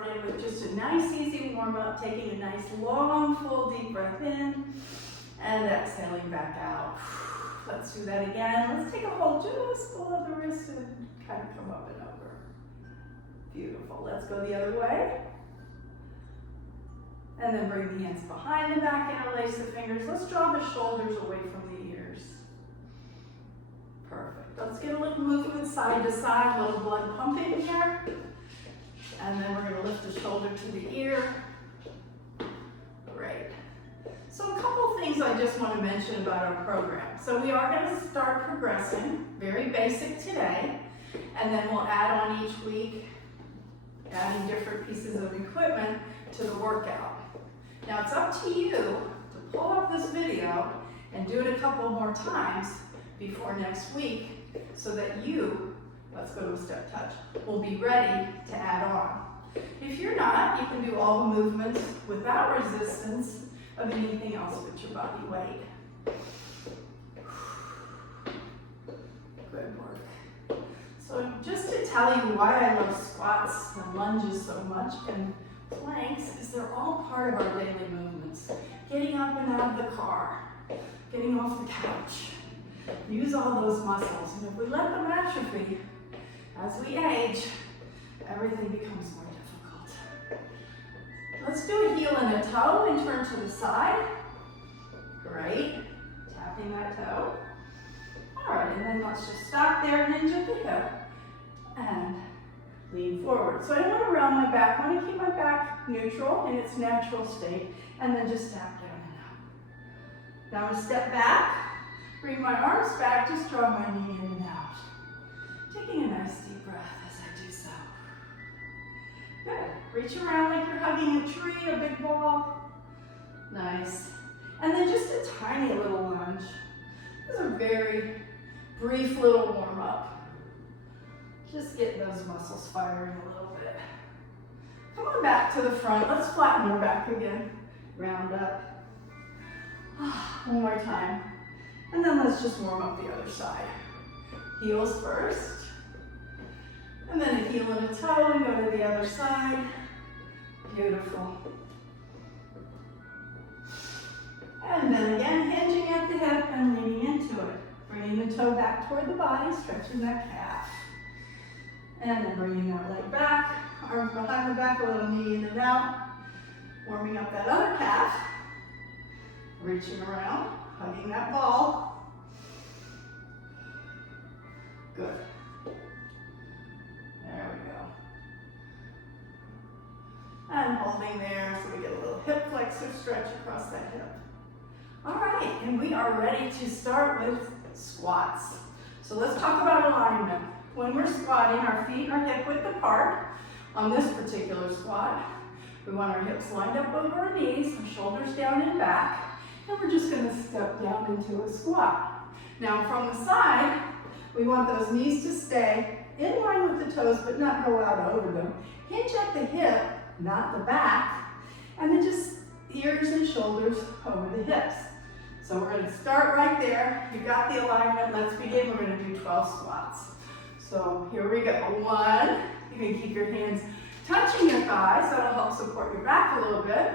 started with just a nice easy warm up, taking a nice long full deep breath in and exhaling back out. Let's do that again. Let's take a hold just below the wrist and kind of come up and over. Beautiful. Let's go the other way. And then bring the hands behind the back, interlace the fingers. Let's draw the shoulders away from the ears. Perfect. Let's get a little movement side to side, a little blood pumping here. And then we're going to lift the shoulder to the ear. Great. So a couple things I just want to mention about our program. So we are going to start progressing, very basic today, and then we'll add on each week, adding different pieces of equipment to the workout. Now it's up to you to pull up this video and do it a couple more times before next week so that you, let's go to a step touch, will be ready to add on. If you're not, you can do all the movements without resistance of anything else but your body weight. Good work. So just to tell you why I love squats and lunges so much and planks is they're all part of our daily movements. Getting up and out of the car, getting off the couch. Use all those muscles. And if we let them atrophy, as we age, everything becomes more difficult. Let's do a heel and a toe and turn to the side. Great. Tapping that toe. All right, and then let's just stop there, hinge at the hip, and lean forward. So I don't want to round my back. I want to keep my back neutral in its natural state, and then just tap down and out. Now I'm going to step back, bring my arms back, just draw my knee in and out. Taking a nice deep breath as I do so. Good. Reach around like you're hugging a tree, a big ball. Nice. And then just a tiny little lunge. This is a very brief little warm up. Just get those muscles firing a little bit. Come on back to the front. Let's flatten our back again. Round up. One more time. And then let's just warm up the other side. Heels first. And then a heel and a toe and go to the other side. Beautiful. And then again, hinging at the hip and leaning into it. Bringing the toe back toward the body, stretching that calf. And then bringing that leg back, arms behind the back, a little knee in and out. Warming up that other calf. Reaching around, hugging that ball. Good. There we go. And holding there so we get a little hip flexor stretch across that hip. All right, and we are ready to start with squats. So let's talk about alignment. When we're squatting, our feet are hip width apart. On this particular squat, we want our hips lined up over our knees, our shoulders down and back, and we're just going to step down into a squat. Now from the side, we want those knees to stay in line with the toes, but not go out over them. Hinge at the hip, not the back, and then just ears and shoulders over the hips. So we're going to start right there. You got the alignment. Let's begin. We're going to do 12 squats. So here we go. 1. You can keep your hands touching your thighs. That'll help support your back a little bit.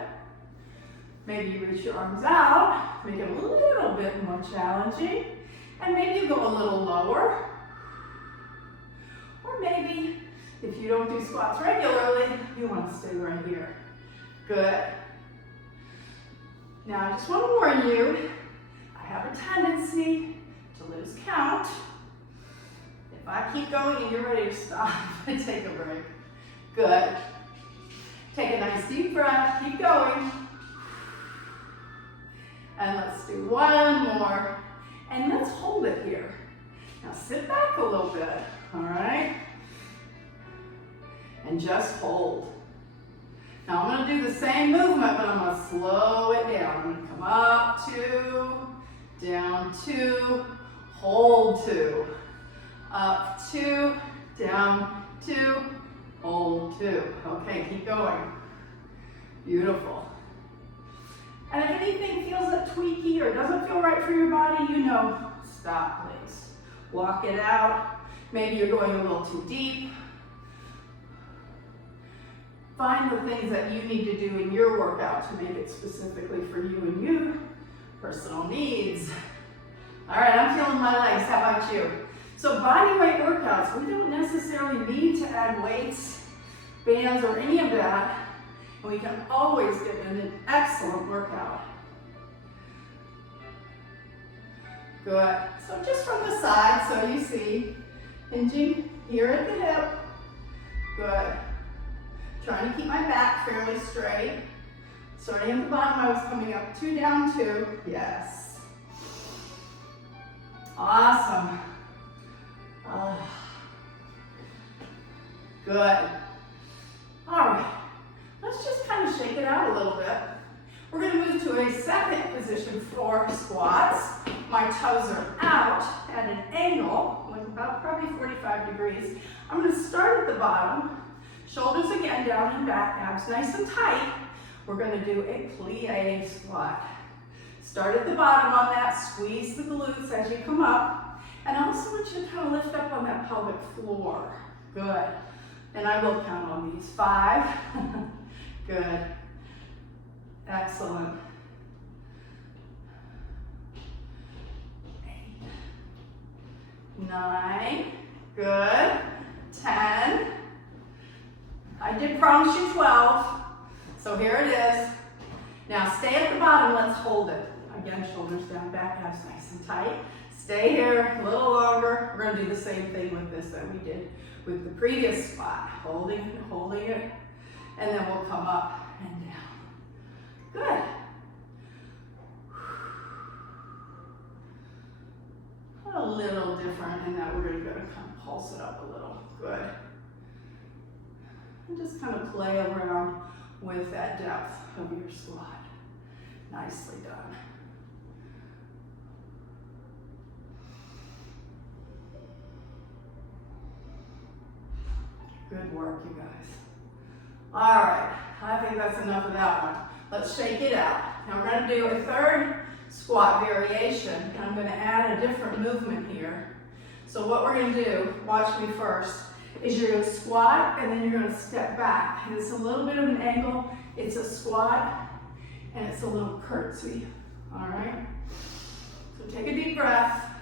Maybe you reach your arms out. Make it a little bit more challenging. And maybe you go a little lower. Or maybe, if you don't do squats regularly, you want to stay right here. Good. Now I just want to warn you, I have a tendency to lose count. If I keep going and you're ready to stop, take a break. Good. Take a nice deep breath, keep going. And let's do one more. And let's hold it here. Now sit back a little bit, all right? And just hold. Now I'm going to do the same movement, but I'm going to slow it down. I'm going to come up 2, down 2, hold 2, up 2, down 2, hold 2. Okay, keep going. Beautiful. And if anything feels tweaky or doesn't feel right for your body, you know, stop, please. Walk it out. Maybe you're going a little too deep. Find the things that you need to do in your workout to make it specifically for you and you. Personal needs. All right, I'm feeling my legs. How about you? So body weight workouts, we don't necessarily need to add weights, bands, or any of that. And we can always get in an excellent workout. Good. So just from the side, so you see, hinging here at the hip. Good. Trying to keep my back fairly straight. Starting at the bottom, I was coming up 2 down 2. Yes. Awesome. Good. All right. Let's just kind of shake it out a little bit. We're going to move to a second position for squats. My toes are out at an angle, like about probably 45 degrees. I'm going to start at the bottom. Shoulders again down and back, abs nice and tight. We're going to do a plie squat. Start at the bottom on that, squeeze the glutes as you come up. And I also want you to kind of lift up on that pelvic floor. Good. And I will count on these. 5. Good. Excellent. 8. 9. Good. 10. I did promise you 12. So here it is. Now stay at the bottom, let's hold it. Again, shoulders down, back, abs nice and tight. Stay here a little longer. We're gonna do the same thing with this that we did with the previous squat. Holding it, and then we'll come up and down. Good. A little different in that we're gonna kind of pulse it up a little. Good. And just kind of play around with that depth of your squat. Nicely done. Good work, you guys. All right, I think that's enough of that one. Let's shake it out. Now we're going to do a third squat variation, and I'm going to add a different movement here. So what we're going to do, watch me first, is you're going to squat and then you're going to step back. And it's a little bit of an angle. It's a squat and it's a little curtsy. All right? So take a deep breath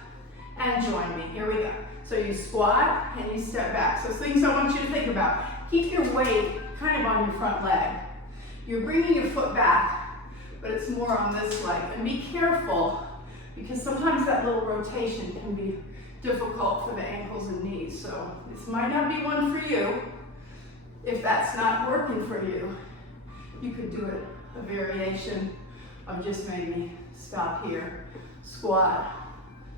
and join me. Here we go. So you squat and you step back. So things I want you to think about. Keep your weight kind of on your front leg. You're bringing your foot back, but it's more on this leg. And be careful because sometimes that little rotation can be difficult for the ankles and knees. So this might not be one for you. If that's not working for you, you could do it a variation of just maybe stop here, squat,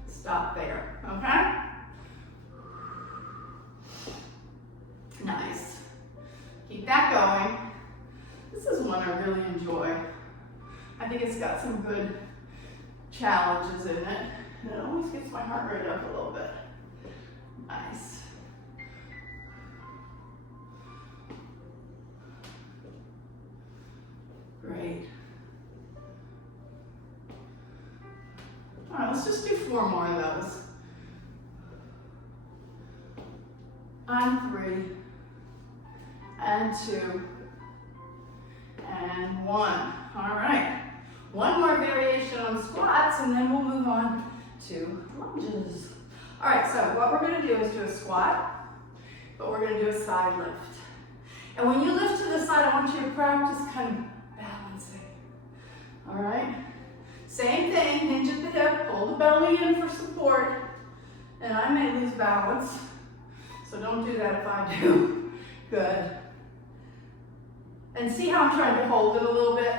stop there, okay? Nice. Keep that going. This is one I really enjoy. I think it's got some good challenges in it. And it always gets my heart rate up a little bit. Nice. Great. All right, let's just do 4 more of those. And 3, and 2, and 1. All right. One more variation on squats, and then we'll move on to lunges. All right, so what we're going to do is do a squat, but we're going to do a side lift. And when you lift to the side, I want you to practice kind of balancing. All right? Same thing, hinge at the hip, pull the belly in for support, and I may lose balance, so don't do that if I do. Good. And see how I'm trying to hold it a little bit?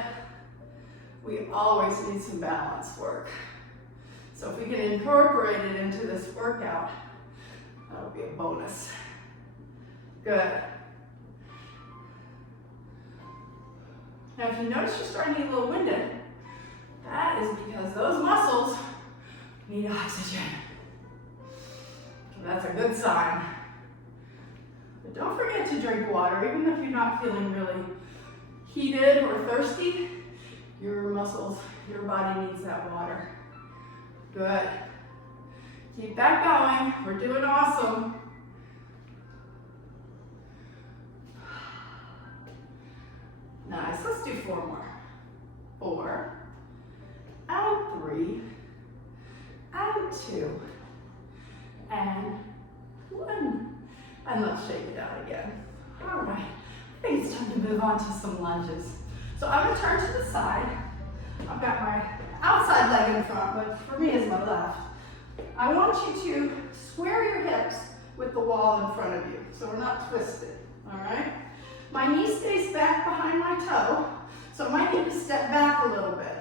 We always need some balance work. So if we can incorporate it into this workout, that'll be a bonus. Good. Now if you notice you're starting to get a little winded, that is because those muscles need oxygen. So that's a good sign. But don't forget to drink water, even if you're not feeling really heated or thirsty. Your muscles, your body needs that water. Good. Keep that going. We're doing awesome. 4 more. 4, and 3, and 2, and 1. And let's shake it out again. All right, I think it's time to move on to some lunges. So I'm gonna turn to the side. I've got my outside leg in front, but for me is my left. I want you to square your hips with the wall in front of you, so we're not twisted, all right? My knee stays back behind my toe, so I might need to step back a little bit.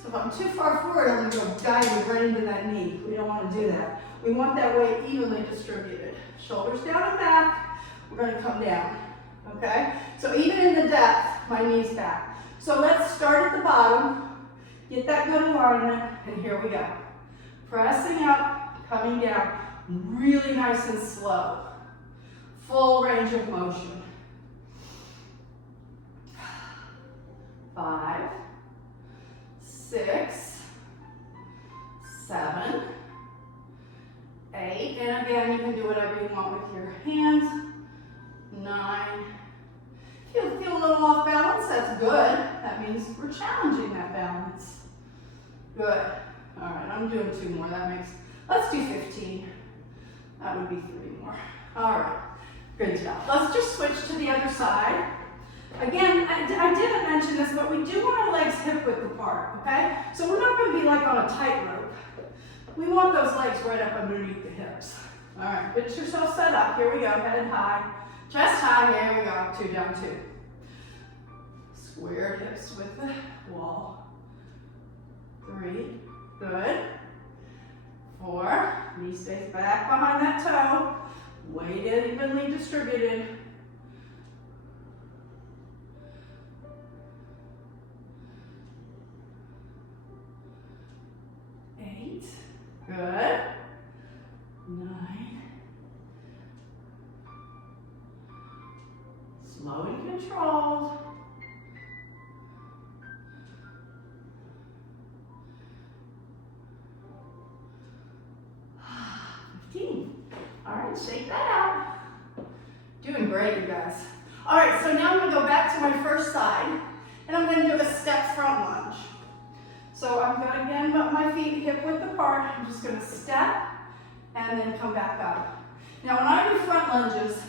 So if I'm too far forward, I'm gonna go dive right into that knee. We don't wanna do that. We want that weight evenly distributed. Shoulders down and back, we're gonna come down, okay? So even in the depth, my knee's back. So let's start at the bottom, get that good alignment, and here we go. Pressing up, coming down, really nice and slow. Full range of motion. 5, 6, 7, 8, and again, you can do whatever you want with your hands. 9. If you feel a little off balance, that's good. That means we're challenging that balance. Good. All right, I'm doing 2 more. Let's do 15. That would be 3 more. All right, good job. Let's just switch to the other side. Again, I didn't mention this, but we do want our legs hip width apart, okay? So we're not gonna be like on a tightrope. We want those legs right up underneath the hips. All right, get yourself set up. Here we go, head high, chest high, here we go, 2 down 2. Square hips with the wall. 3, good. 4, knee stays back behind that toe. Weight evenly distributed. 8, good. 9, slow and controlled. 15. All right, shake that out. Doing great, you guys. All right, so now I'm gonna go back to my first side, and I'm gonna do a step front lunge. So I'm gonna, again, put my feet hip width apart. I'm just gonna step, and then come back up. Now, when I do front lunges,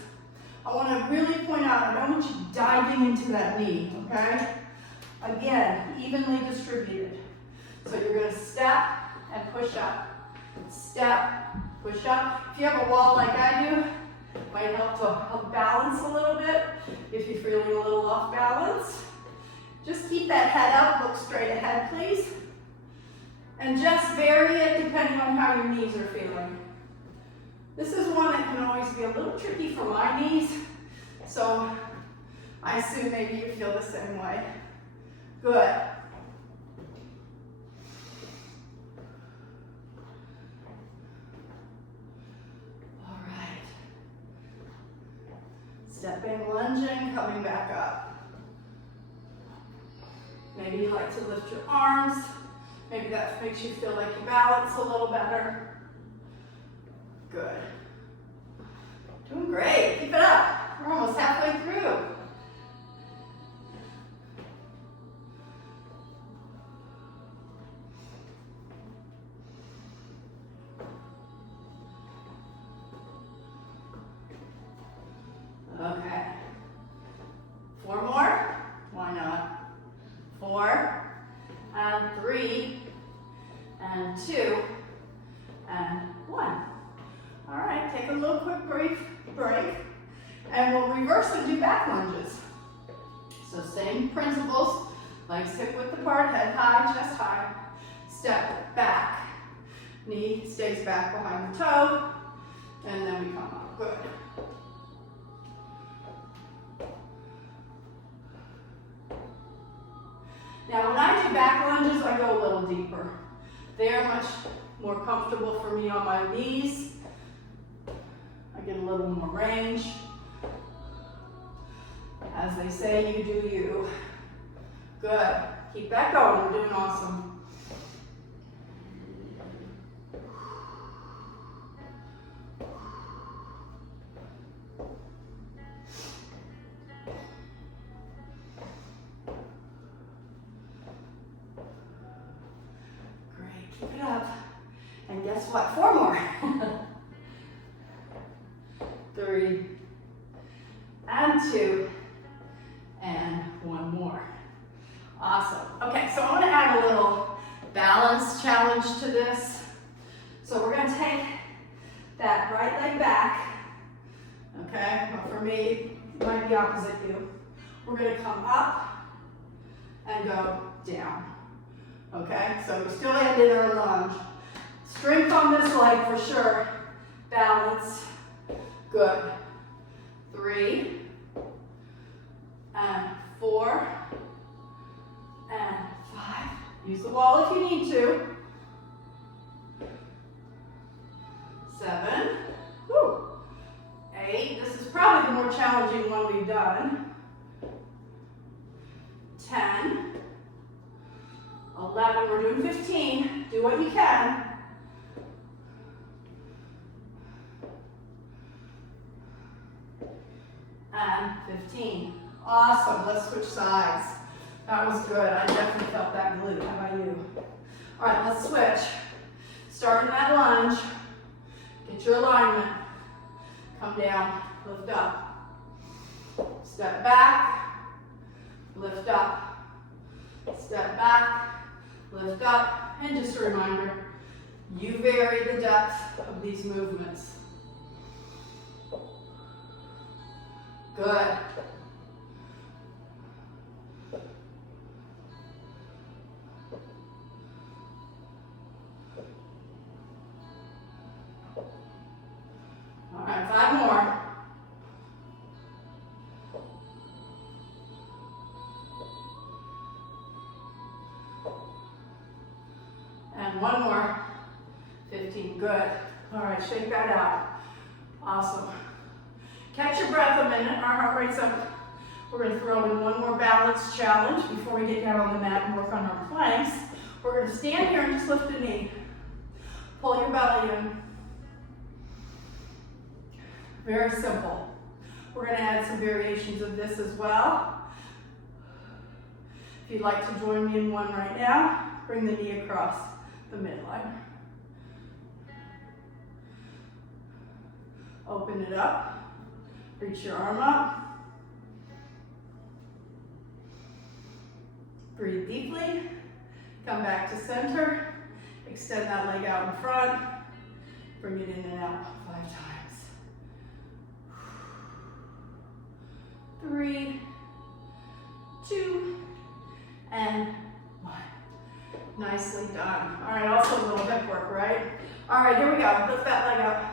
I wanna really point out, I don't want you diving into that knee, okay? Again, evenly distributed. So you're gonna step and push up. Step, push up. If you have a wall like I do, it might help to help balance a little bit. If you're feeling a little off balance, just keep that head up, look straight ahead, please. And just vary it depending on how your knees are feeling. This is one that can always be a little tricky for my knees, so I assume maybe you feel the same way. Good. All right. Stepping, lunging, coming back up. Maybe you like to lift your arms. Maybe that makes you feel like you balance a little better. Good. Doing great. Keep it up. We're almost halfway through. Okay. 4 more. Why not? 4, and 3, and 2, and 1. All right, take a little quick brief break, and we'll reverse and do back lunges. So same principles, legs hip width apart, head high, chest high, step back, knee stays back behind the toe, and then we come up. Good. Now when I do back lunges, I go a little deeper. They are much more comfortable for me on my knees. I get a little more range. As they say, you do you. Good. Keep that going. We're doing awesome. squat. 4 more. 3, and 2, and 1 more. Awesome. Okay, so I'm going to add a little balance challenge to this. So we're going to take that right leg back. Okay, well for me, it might be opposite you. We're going to come up and go down. Okay, so we still ended our lunge. Strength on this leg for sure. Balance. Good. 3, and 4, and 5. Use the wall if you need to. 7. Woo. 8. This is probably the more challenging one we've done. 10. 11. We're doing 15. Do what you can. And 15. Awesome. Let's switch sides. That was good. I definitely felt that glute. How about you? All right, let's switch. Starting that lunge. Get your alignment. Come down. Lift up. Step back. Lift up. Step back. Lift up. And just a reminder, you vary the depth of these movements. Good. All right, 5 more. And 1 more. 15, good. All right, shake that out. Awesome. Catch your breath a minute, our heart rate's up. We're gonna throw in 1 more balance challenge before we get down on the mat and work on our planks. We're gonna stand here and just lift a knee. Pull your belly in. Very simple. We're gonna add some variations of this as well. If you'd like to join me in one right now, bring the knee across the midline. Open it up. Reach your arm up. Breathe deeply. Come back to center. Extend that leg out in front. Bring it in and out 5 times. 3, 2, and 1. Nicely done. All right, also a little hip work, right? All right, here we go. Lift that leg up.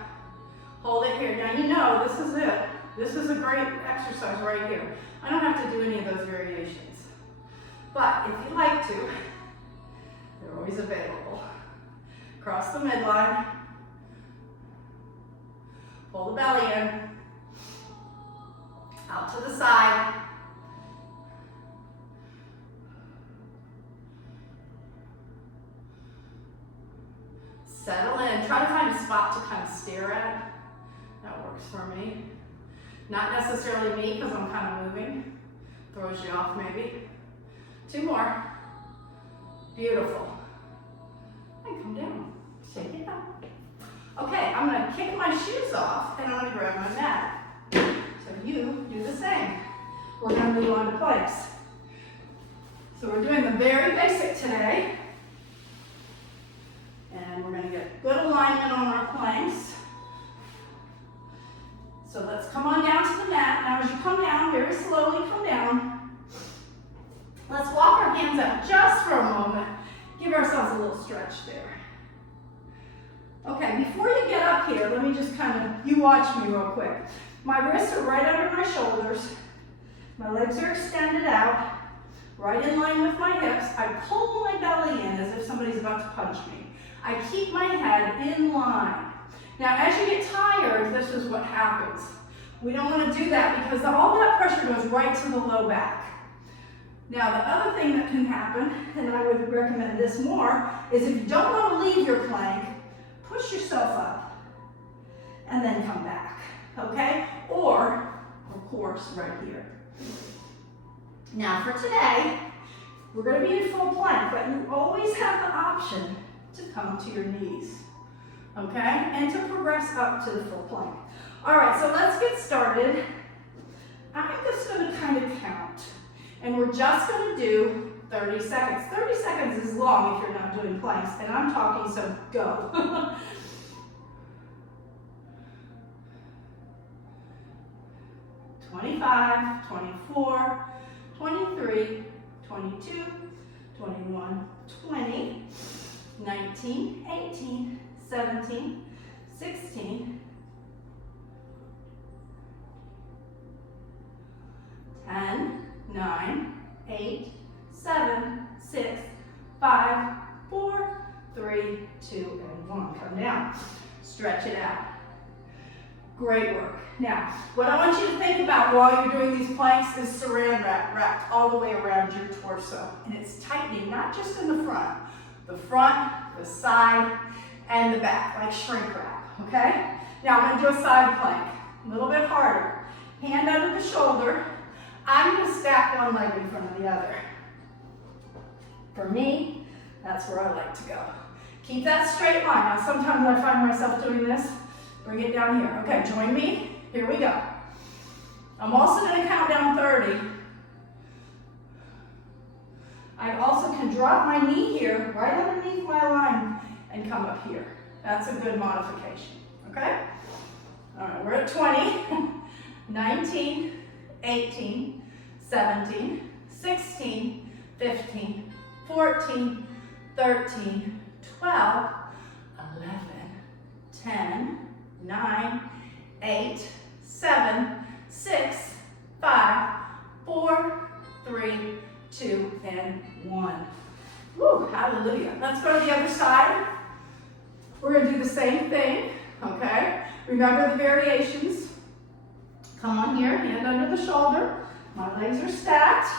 Hold it here. Now you know this is it. This is a great exercise right here. I don't have to do any of those variations. But if you like to, they're always available. Cross the midline. Pull the belly in. Out to the side. Settle in. Try to find a spot to kind of stare at. That works for me. Not necessarily me because I'm kind of moving. Throws you off maybe. 2 more. Beautiful. And come down. Shake it out. Okay, I'm going to kick my shoes off and I'm going to grab my mat. So you do the same. We're going to move on to planks. So we're doing the very basic today. And we're going to get good alignment on our planks. So let's come on down to the mat. Now as you come down, very slowly come down. Let's walk our hands up just for a moment. Give ourselves a little stretch there. Okay, before you get up here, let me just you watch me real quick. My wrists are right under my shoulders. My legs are extended out, right in line with my hips. I pull my belly in as if somebody's about to punch me. I keep my head in line. Now, as you get tired, this is what happens. We don't want to do that because all that pressure goes right to the low back. Now, the other thing that can happen, and I would recommend this more, is if you don't want to leave your plank, push yourself up and then come back, okay? Or, of course, right here. Now, for today, we're going to be in full plank, but you always have the option to come to your knees. okay? And to progress up to the full plank. All right, so let's get started. I'm just gonna kind of count, and we're just gonna do 30 seconds. 30 seconds is long if you're not doing planks, and I'm talking, so go. 25, 24, 23, 22, 21, 20, 19, 18, 17, 16, 10, 9, 8, 7, 6, 5, 4, 3, 2, and 1. Come down. Stretch it out. Great work. Now, what I want you to think about while you're doing these planks is saran wrap wrapped all the way around your torso. And it's tightening, not just in the front, the side, and the back, like shrink wrap, okay? Now, I'm gonna do a side plank, a little bit harder. Hand under the shoulder. I'm gonna stack one leg in front of the other. For me, that's where I like to go. Keep that straight line. Now, sometimes I find myself doing this. Bring it down here. Okay, join me. Here we go. I'm also going to count down 30. I also can drop my knee here, right underneath my line, and come up here. That's a good modification. Okay? All right, we're at 20, 19, 18, 17, 16, 15, 14, 13, 12, 11, 10, 9, 8, 7, 6, 5, 4, 3, 2, and 1. Woo, hallelujah. Let's go to the other side. We're going to do the same thing, okay? Remember the variations. Come on here, hand under the shoulder. My legs are stacked.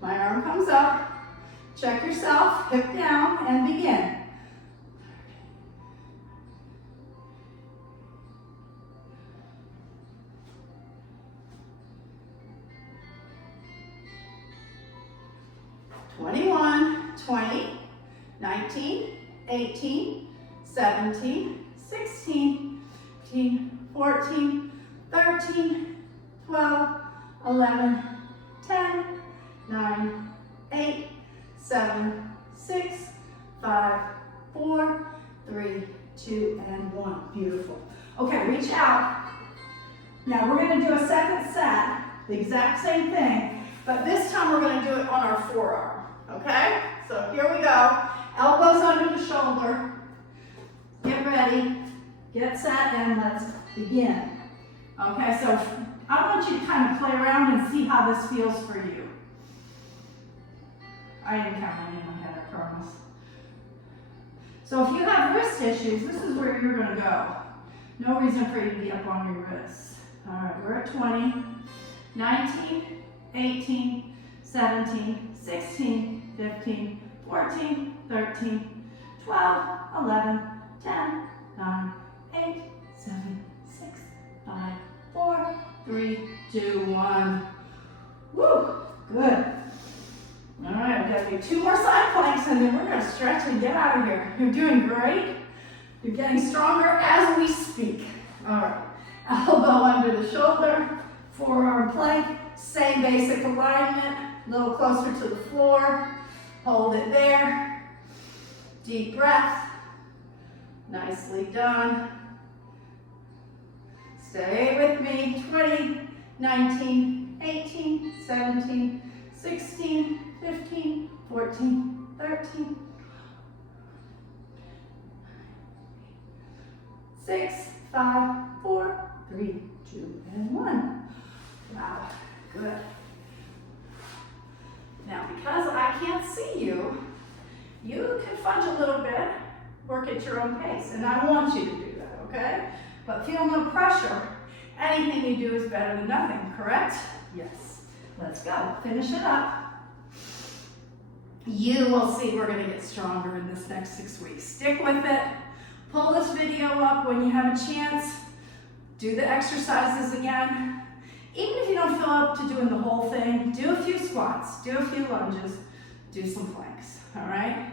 My arm comes up. Check yourself, hip down, and begin. 21, 20, 19, 18, 17, 16, 15, 14, 13, 12, 11, 10, 9, 8, 7, 6, 5, 4, 3, 2, and 1. Beautiful. Okay, reach out. Now we're going to do a second set, the exact same thing, but this time we're going to do it on our forearm. Okay? So here we go. Elbows under the shoulder. Get ready. Get set, and let's begin. Okay, so I want you to kind of play around and see how this feels for you. I didn't count mine in my head, I promise. So if you have wrist issues, this is where you're going to go. No reason for you to be up on your wrists. All right, we're at 20, 19, 18, 17, 16, 15, 14, 13, 12, 11, 10, 9, 8, 7, 6, 5, 4, 3, 2, 1. Woo, good. All right, we've got to do 2 more side planks, and then we're going to stretch and get out of here. You're doing great. You're getting stronger as we speak. All right, elbow under the shoulder, forearm plank, same basic alignment, a little closer to the floor. Hold it there. Deep breath. Nicely done. Stay with me. 20, 19, 18, 17, 16, 15, 14, 13, 6, 5, 4, 3, 2, and 1. Wow, good. Now, because I can't see you, you can fudge a little bit, work at your own pace, and I want you to do that, okay? But feel no pressure. Anything you do is better than nothing, correct? Yes. Let's go. Finish it up. You will see we're going to get stronger in this next 6 weeks. Stick with it. Pull this video up when you have a chance. Do the exercises again. Even if you don't feel up to doing the whole thing, do a few squats, do a few lunges, do some planks, all right?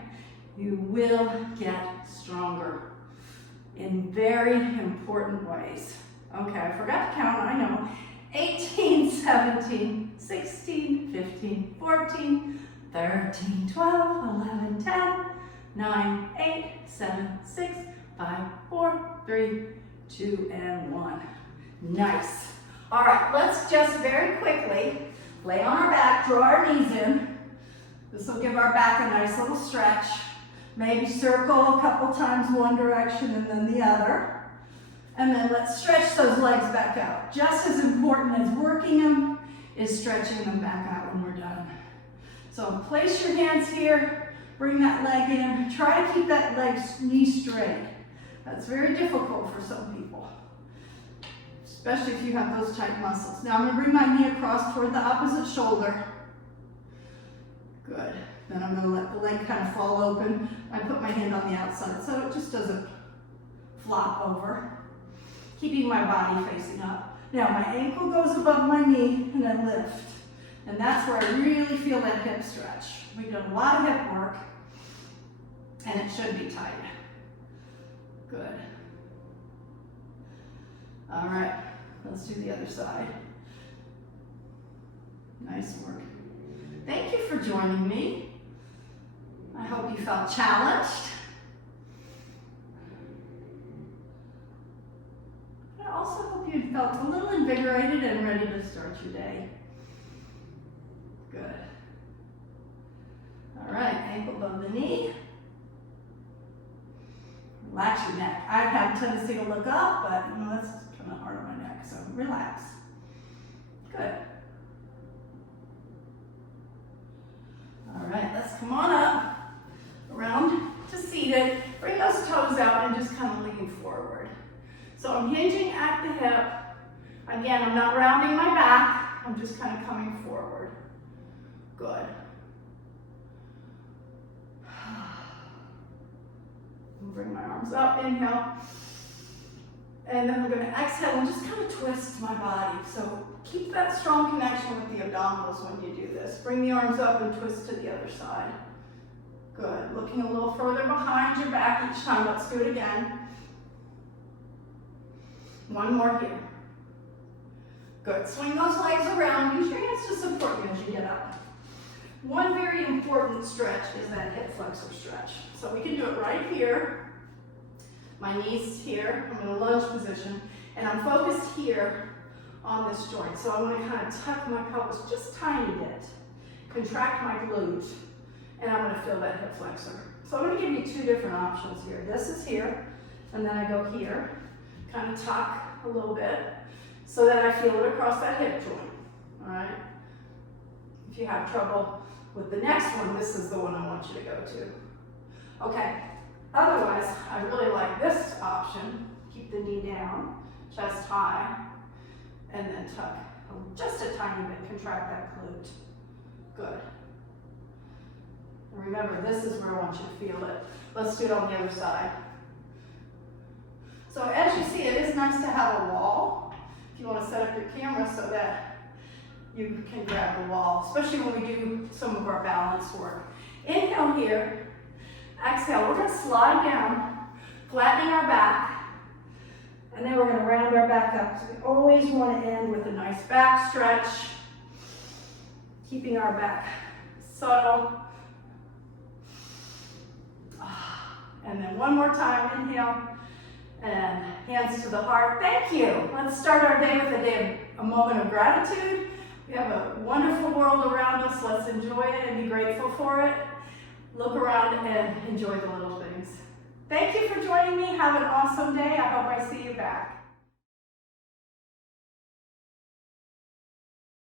You will get stronger. in very important ways. Okay, I forgot to count, I know. 18, 17, 16, 15, 14, 13, 12, 11, 10, 9, 8, 7, 6, 5, 4, 3, 2, and 1. Nice. All right, let's just very quickly lay on our back, draw our knees in. This will give our back a nice little stretch. Maybe circle a couple times one direction and then the other. And then let's stretch those legs back out. Just as important as working them is stretching them back out when we're done. So place your hands here, bring that leg in. Try to keep that knee straight. That's very difficult for some people, especially if you have those tight muscles. Now I'm going to bring my knee across toward the opposite shoulder. Good. Then I'm going to let the leg kind of fall open. I put my hand on the outside so it just doesn't flop over. Keeping my body facing up. Now my ankle goes above my knee and I lift. And that's where I really feel that hip stretch. We've done a lot of hip work and it should be tight. Good. All right, let's do the other side. Nice work. Thank you for joining me. I hope you felt challenged. I also hope you felt a little invigorated and ready to start your day. Good. All right, ankle above the knee. Relax your neck. I have a tendency to look up, but that's kind of hard on my neck, so relax. Good. All right, let's come on up, around to seated. Bring those toes out and just kind of lean forward. So I'm hinging at the hip. Again, I'm not rounding my back. I'm just kind of coming forward. Good. Bring my arms up, inhale. And then we're going to exhale and just kind of twist my body. So keep that strong connection with the abdominals when you do this. Bring the arms up and twist to the other side. Good. Looking a little further behind your back each time. Let's do it again. One more here. Good. Swing those legs around. Use your hands to support you as you get up. One very important stretch is that hip flexor stretch. So we can do it right here. My knees here. I'm in a lunge position. And I'm focused here on this joint. So I want to kind of tuck my pelvis just a tiny bit. Contract my glute. And I'm going to feel that hip flexor. So I'm going to give you two different options here. This is here. And then I go here. Kind of tuck a little bit so that I feel it across that hip joint. All right? If you have trouble with the next one, this is the one I want you to go to. Okay. Otherwise, I really like this option. Keep the knee down, chest high, and then tuck just a tiny bit. Contract that glute. Good. And remember, this is where I want you to feel it. Let's do it on the other side. So as you see, it is nice to have a wall. If you want to set up your camera so that you can grab the wall, especially when we do some of our balance work. Inhale here. Exhale. We're going to slide down, flattening our back. And then we're going to round our back up. So we always want to end with a nice back stretch. Keeping our back subtle. And then one more time. Inhale. And hands to the heart. Thank you. Let's start our day with a moment of gratitude. We have a wonderful world around us. Let's enjoy it and be grateful for it. Look around and enjoy the little things. Thank you for joining me. Have an awesome day. I hope I see you back.